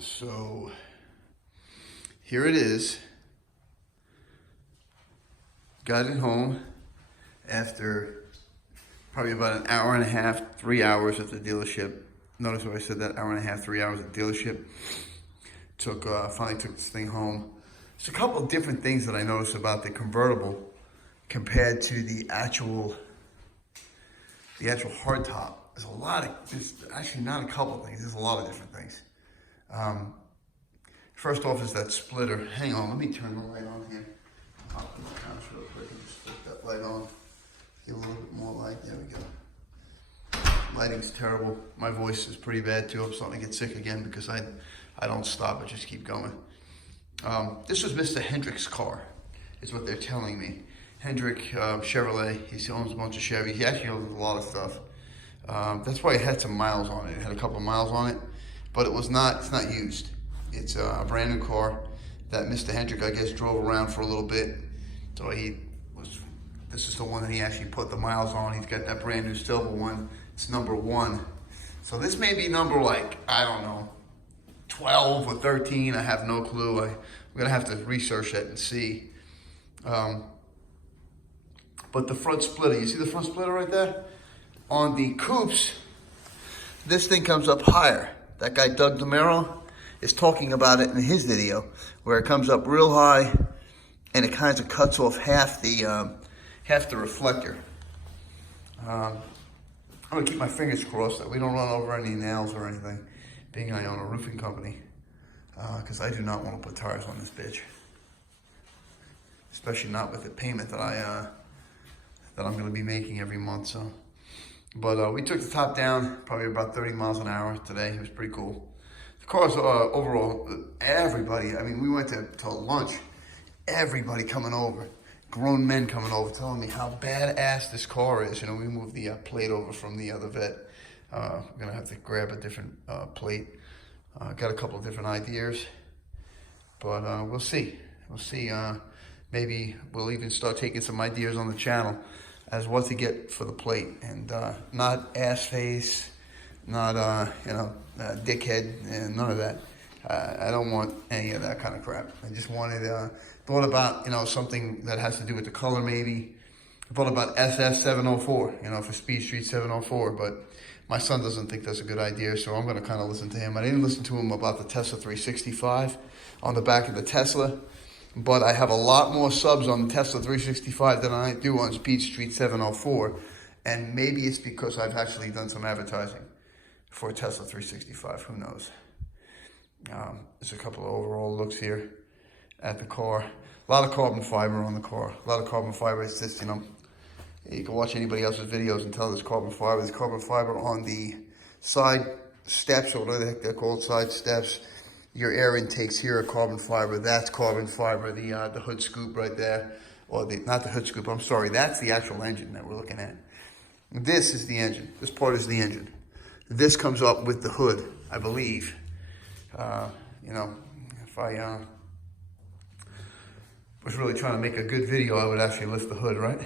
So here it is. Got it home after probably about an hour and a half, 3 hours at the dealership. Notice what I said, that hour and a half, 3 hours at the dealership. Finally took this thing home. There's a couple of different things that I noticed about the convertible compared to the actual hardtop. There's actually not a couple of things, there's a lot of different things. First off is that splitter. Hang on, let me turn the light on here. I'll put the couch real quick and just flip that light on. Give a little bit more light, there we go. Lighting's terrible. My voice is pretty bad too. I'm starting to get sick again because I don't stop, I just keep going. This was Mr. Hendrick's car, is what they're telling me. Hendrick, Chevrolet, he owns a bunch of Chevy. He actually owns a lot of stuff. That's why it had some miles on it. It had a couple of miles on it, but it's not used. It's a brand new car that Mr. Hendrick, I guess, drove around for a little bit. So this is the one that he actually put the miles on. He's got that brand new silver one. It's number 1. So this may be number, like, I don't know, 12 or 13. I have no clue. I'm gonna have to research that and see. But the front splitter, you see the front splitter right there? On the coupes, this thing comes up higher. That guy, Doug DeMero, is talking about it in his video, where it comes up real high and it kind of cuts off half the reflector. I'm gonna keep my fingers crossed that we don't run over any nails or anything, being I own a roofing company, because I do not want to put tires on this bitch, especially not with the payment that I'm going to be making every month. So, but we took the top down, probably about 30 miles an hour today. It was pretty cool. The car's overall, everybody, I mean, we went to lunch, everybody coming over, grown men coming over, telling me how badass this car is. You know, we moved the plate over from the other vet. We're gonna have to grab a different plate. Got a couple of different ideas, but we'll see. We'll see. Maybe we'll even start taking some ideas on the channel as what to get for the plate, and not ass face, not dickhead, and none of that. I don't want any of that kind of crap. I just wanted, thought about, something that has to do with the color maybe. I thought about SF704, for Speed Street 704, but my son doesn't think that's a good idea, so I'm gonna kind of listen to him. I didn't listen to him about the Tesla 365 on the back of the Tesla, but I have a lot more subs on the Tesla 365 than I do on Speed Street 704, and maybe it's because I've actually done some advertising for Tesla 365, who knows. There's a couple of overall looks here at the car. A lot of carbon fiber on the car. A lot of carbon fiber. It's just, you can watch anybody else's videos and tell there's carbon fiber. There's carbon fiber on the side steps, or whatever the heck they're called, side steps. Your air intakes here are carbon fiber. That's carbon fiber. The hood scoop right there, or not the hood scoop, I'm sorry. That's the actual engine that we're looking at. This is the engine. This part is the engine. This comes up with the hood, I believe. If I was really trying to make a good video, I would actually lift the hood, right?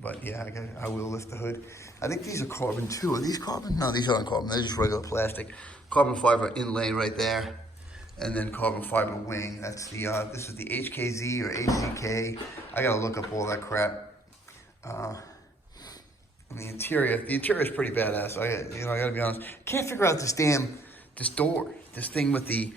But yeah, I will lift the hood. I think these are carbon too. Are these carbon? No, these aren't carbon. They're just regular plastic. Carbon fiber inlay right there, and then carbon fiber wing. That's the this is the HKZ or HCK. I gotta look up all that crap. The interior is pretty badass. I gotta be honest. Can't figure out this door, this thing with the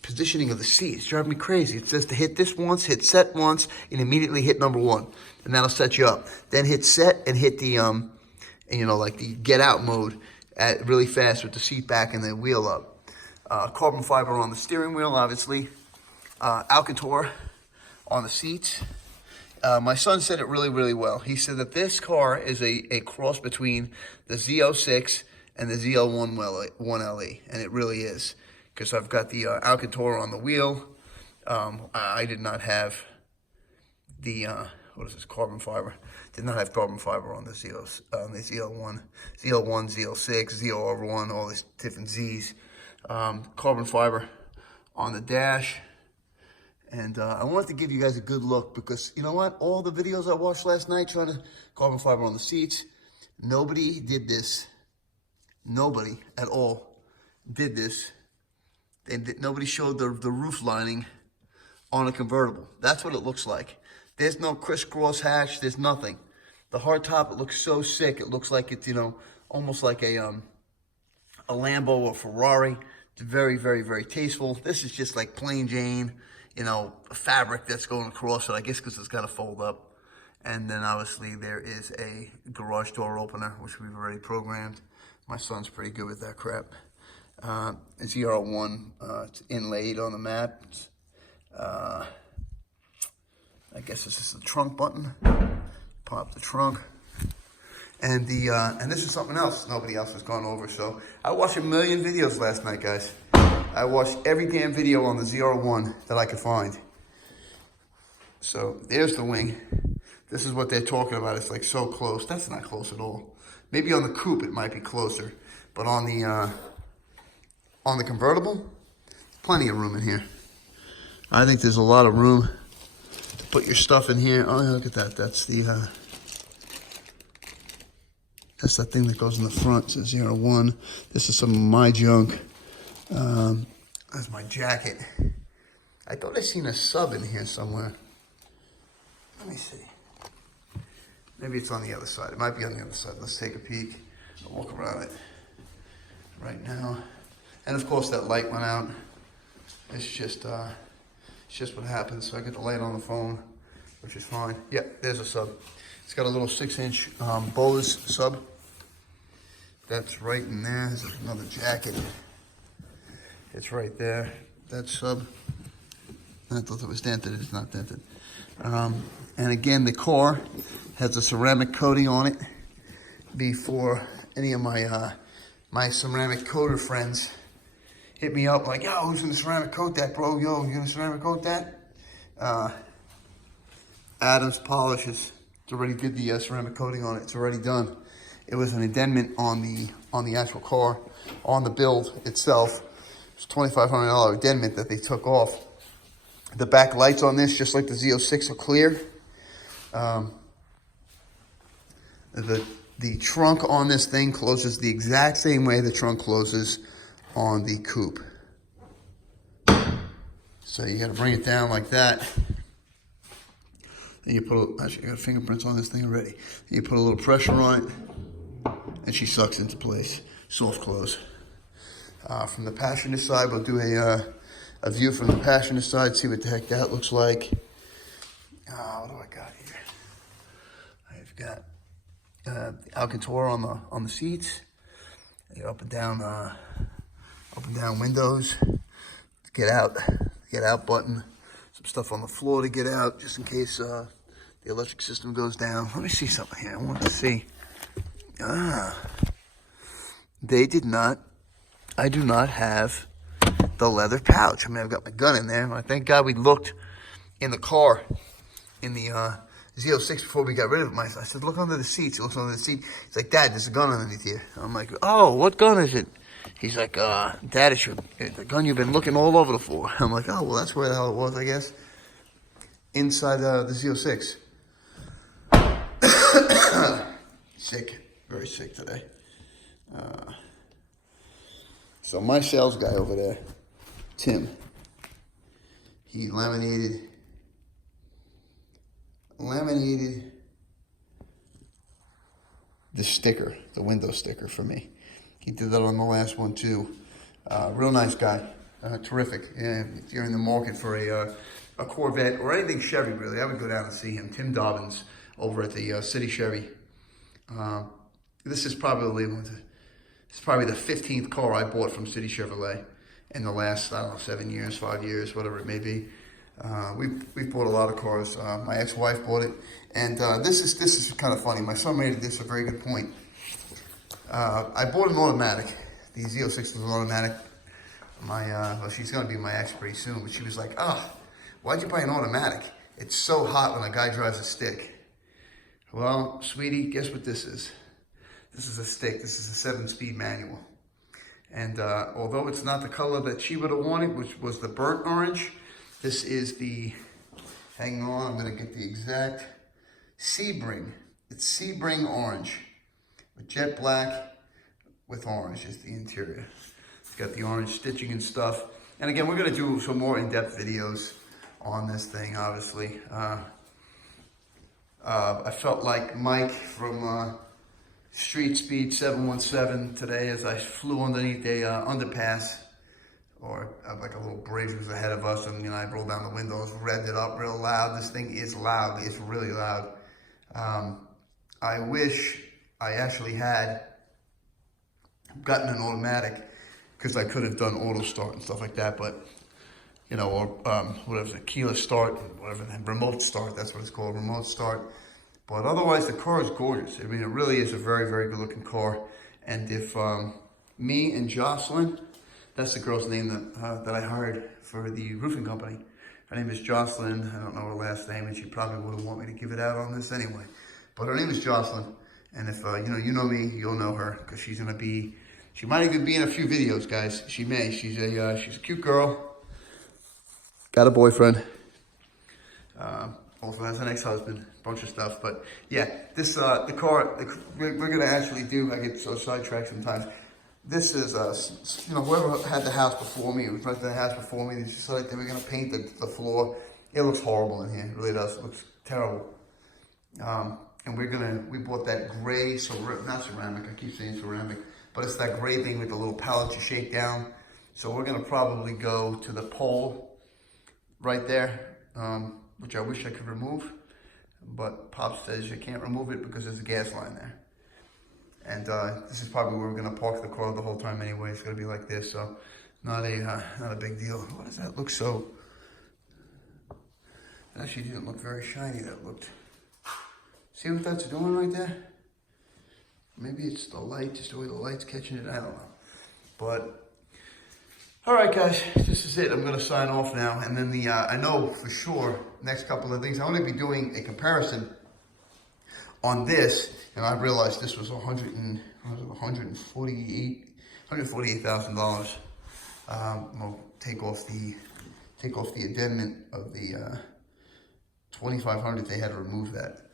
positioning of the seat. It's driving me crazy. It says to hit this once, hit set once, and immediately hit number 1, and that'll set you up. Then hit set and hit the like the get out mode at really fast with the seat back and the wheel up. Carbon fiber on the steering wheel, obviously. Alcantara on the seats. My son said it really, really well. He said that this car is a cross between the Z06 and the ZL1 LE, and it really is, because I've got the Alcantara on the wheel. I did not have the carbon fiber. Did not have carbon fiber on the ZL1, ZL6, ZR1, all these different Zs. Carbon fiber on the dash. And I wanted to give you guys a good look, because you know what? All the videos I watched last night trying to carbon fiber on the seats, nobody did this. Nobody at all did this Nobody showed the roof lining on a convertible. That's what it looks like. There's no crisscross hatch. There's nothing. The hardtop, it looks so sick. It looks like it's, you know, almost like a Lambo or Ferrari. It's very, very, very tasteful. This is just like plain Jane, you know, a fabric that's going across it, I guess because it's got to fold up. And then obviously there is a garage door opener, which we've already programmed. My son's pretty good with that crap. ZR1, it's inlaid on the map. I guess this is the trunk button. Pop the trunk. And this is something else nobody else has gone over. So I watched a million videos last night, guys. I watched every damn video on the ZR1 that I could find. So there's the wing. This is what they're talking about. It's like so close. That's not close at all. Maybe on the coupe it might be closer, but on the convertible, plenty of room in here. I think there's a lot of room to put your stuff in here. Oh, look at that. That's the thing that goes in the front. It says ZR1. This is some of my junk. That's my jacket. I thought I seen a sub in here somewhere. Let me see. Maybe it's on the other side. It might be on the other side. Let's take a peek. I'll walk around it right now. And of course that light went out. It's just what happens. So I get the light on the phone, which is fine. Yeah, there's a sub. It's got a little 6-inch Bose sub. That's right in there. There's another jacket. It's right there. That sub. I thought it was dented. It's not dented. And again, the car has a ceramic coating on it. Before any of my my ceramic coater friends hit me up like, yo, who's gonna ceramic coat that, bro? Yo, you gonna ceramic coat that? Adams Polishes. It's already did the ceramic coating on it. It's already done. It was an addendum on the actual car, on the build itself. It's a $2,500 addendum that they took off. The back lights on this, just like the Z06, are clear. The trunk on this thing closes the exact same way the trunk closes on the coupe. So you got to bring it down like that. Then you put actually I got fingerprints on this thing already. Then you put a little pressure on it, and she sucks into place. Soft close. From the passenger side, we'll do a view from the passenger side, see what the heck that looks like. What do I got here? I've got the Alcantara on the seats. The up and down windows. Get out button. Some stuff on the floor to get out, just in case the electric system goes down. Let me see something here. I want to see. They did not. I do not have the leather pouch. I mean, I've got my gun in there. Thank God we looked in the car, in the Z06 before we got rid of it. I said, look under the seats. He looks under the seat. He's like, Dad, there's a gun underneath here. I'm like, oh, what gun is it? He's like, Dad, it's the gun you've been looking all over the floor. I'm like, oh, well, that's where the hell it was, I guess. Inside the Z06. Sick. Very sick today. So my sales guy over there, Tim, he laminated the sticker, the window sticker for me. He did that on the last one too. Real nice guy, terrific. Yeah, if you're in the market for a Corvette or anything Chevy, really, I would go down and see him. Tim Dobbins over at the City Chevy. This is probably the 15th car I bought from City Chevrolet in the last, I don't know, 7 years, 5 years, whatever it may be. We've bought a lot of cars. My ex-wife bought it, and this is kind of funny. My son made this a very good point. I bought an automatic. The Z06 was an automatic. Well, she's gonna be my ex pretty soon, but she was like, why'd you buy an automatic? It's so hot when a guy drives a stick. Well, sweetie, guess what this is? This is a stick. This is a 7-speed manual. And although it's not the color that she would have wanted, which was the burnt orange, this is the, hang on, I'm going to get the exact, Sebring. It's Sebring orange. With jet black with orange is the interior. It's got the orange stitching and stuff. And again, we're gonna do some more in-depth videos on this thing, obviously. I felt like Mike from Street Speed 717 today as I flew underneath a underpass, or like a little bridge was ahead of us, and I rolled down the windows, revved it up real loud. This thing is loud, it's really loud. I wish I actually had gotten an automatic, because I could have done auto start and stuff like that, but or whatever, the keyless start, whatever, remote start, that's what it's called, remote start. But otherwise, the car is gorgeous. I mean, it really is a very, very good looking car. And if me and Jocelyn, that's the girl's name that I hired for the roofing company. Her name is Jocelyn. I don't know her last name, and she probably wouldn't want me to give it out on this anyway. But her name is Jocelyn. And if you know me, you'll know her, because she's gonna be, she might even be in a few videos, guys. She may. She's a cute girl. Got a boyfriend. Also has an ex-husband. Bunch of stuff. But yeah, this the car we're gonna actually do. I get so sidetracked sometimes. This is whoever had the house before me. It was renting the house before me. They decided they were gonna paint the floor. It looks horrible in here. It really does. It looks terrible. And we bought that gray, not ceramic. I keep saying ceramic. But it's that gray thing with the little pallet you shake down. So we're gonna probably go to the pole right there, which I wish I could remove. But Pop says you can't remove it because there's a gas line there. And this is probably where we're gonna park the car the whole time anyway. It's gonna be like this, so not a big deal. What does that look so? It actually didn't look very shiny, that looked. See what that's doing right there? Maybe it's the light, just the way the light's catching it, I don't know. But, all right guys, this is it. I'm gonna sign off now. And then I know for sure, next couple of things, I'm gonna be doing a comparison on this. And I realized this was $148,000. We'll take off the addendum of the 2,500. They had to remove that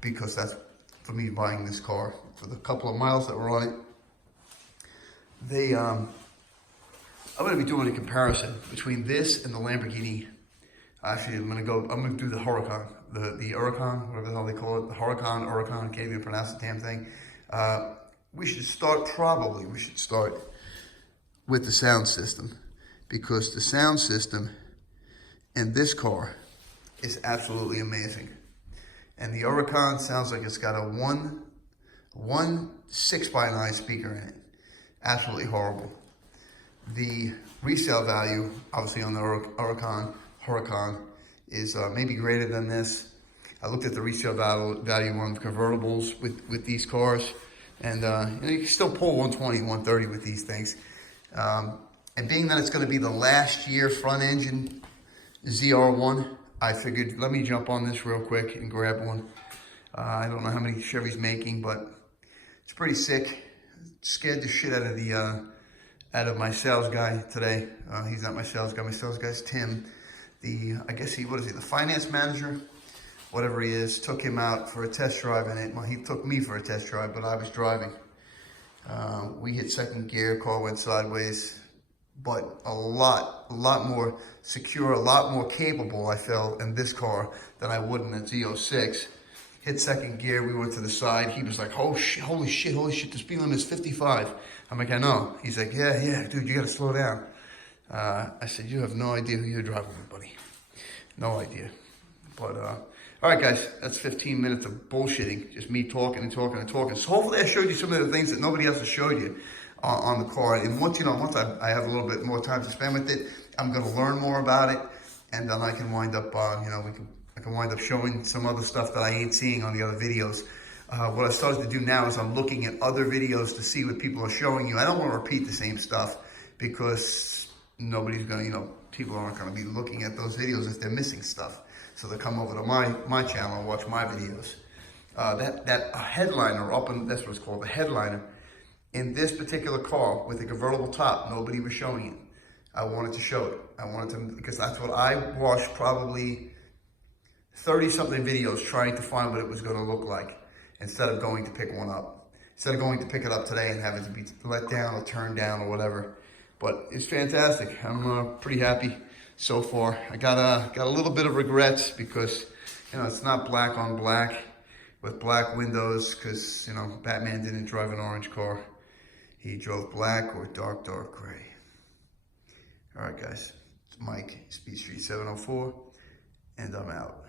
because that's for me buying this car for the couple of miles that were on it. I'm going to be doing a comparison between this and the Lamborghini. Actually, I'm going to do the Huracan, the Huracan, whatever the hell they call it, the Huracan, can't even pronounce the damn thing. We should start with the sound system, because the sound system in this car is absolutely amazing. And the Huracan sounds like it's got a one 6x9 speaker in it. Absolutely horrible. The resale value, obviously on the Huracan is maybe greater than this. I looked at the resale value on convertibles with these cars, and you can still pull 120, 130 with these things. And being that it's going to be the last year front engine ZR1, I figured let me jump on this real quick and grab one. I don't know how many Chevy's making, but it's pretty sick. Scared the shit out of my sales guy today. He's not my sales guy. My sales guy's Tim. I guess the finance manager, whatever he is, took him out for a test drive in it. Well, he took me for a test drive, but I was driving. We hit second gear, car went sideways, but a lot more secure, a lot more capable I felt in this car than I would in the Z06. Hit second gear, we went to the side. He was like, holy shit, the speed limit is 55. I'm like, I know. He's like, yeah, dude, you gotta slow down. I said, you have no idea who you're driving with, buddy. No idea. But, all right, guys, that's 15 minutes of bullshitting. Just me talking and talking and talking. So hopefully I showed you some of the things that nobody else has showed you on the car. And once I have a little bit more time to spend with it, I'm gonna learn more about it. And then I can wind up, I can wind up showing some other stuff that I ain't seeing on the other videos. What I started to do now is I'm looking at other videos to see what people are showing you. I don't want to repeat the same stuff because nobody's going to, people aren't going to be looking at those videos if they're missing stuff. So they come over to my channel and watch my videos. That headliner that's what it's called, the headliner. In this particular car with a convertible top, nobody was showing it. I wanted to show it. Because that's what I watched probably 30-something videos trying to find what it was going to look like instead of going to pick one up. Instead of going to pick it up today and having to be let down or turned down or whatever. But it's fantastic. I'm pretty happy so far. I got a little bit of regrets because, you know, it's not black on black with black windows because, you know, Batman didn't drive an orange car. He drove black or dark gray. All right, guys. It's Mike, Speed Street 704, and I'm out.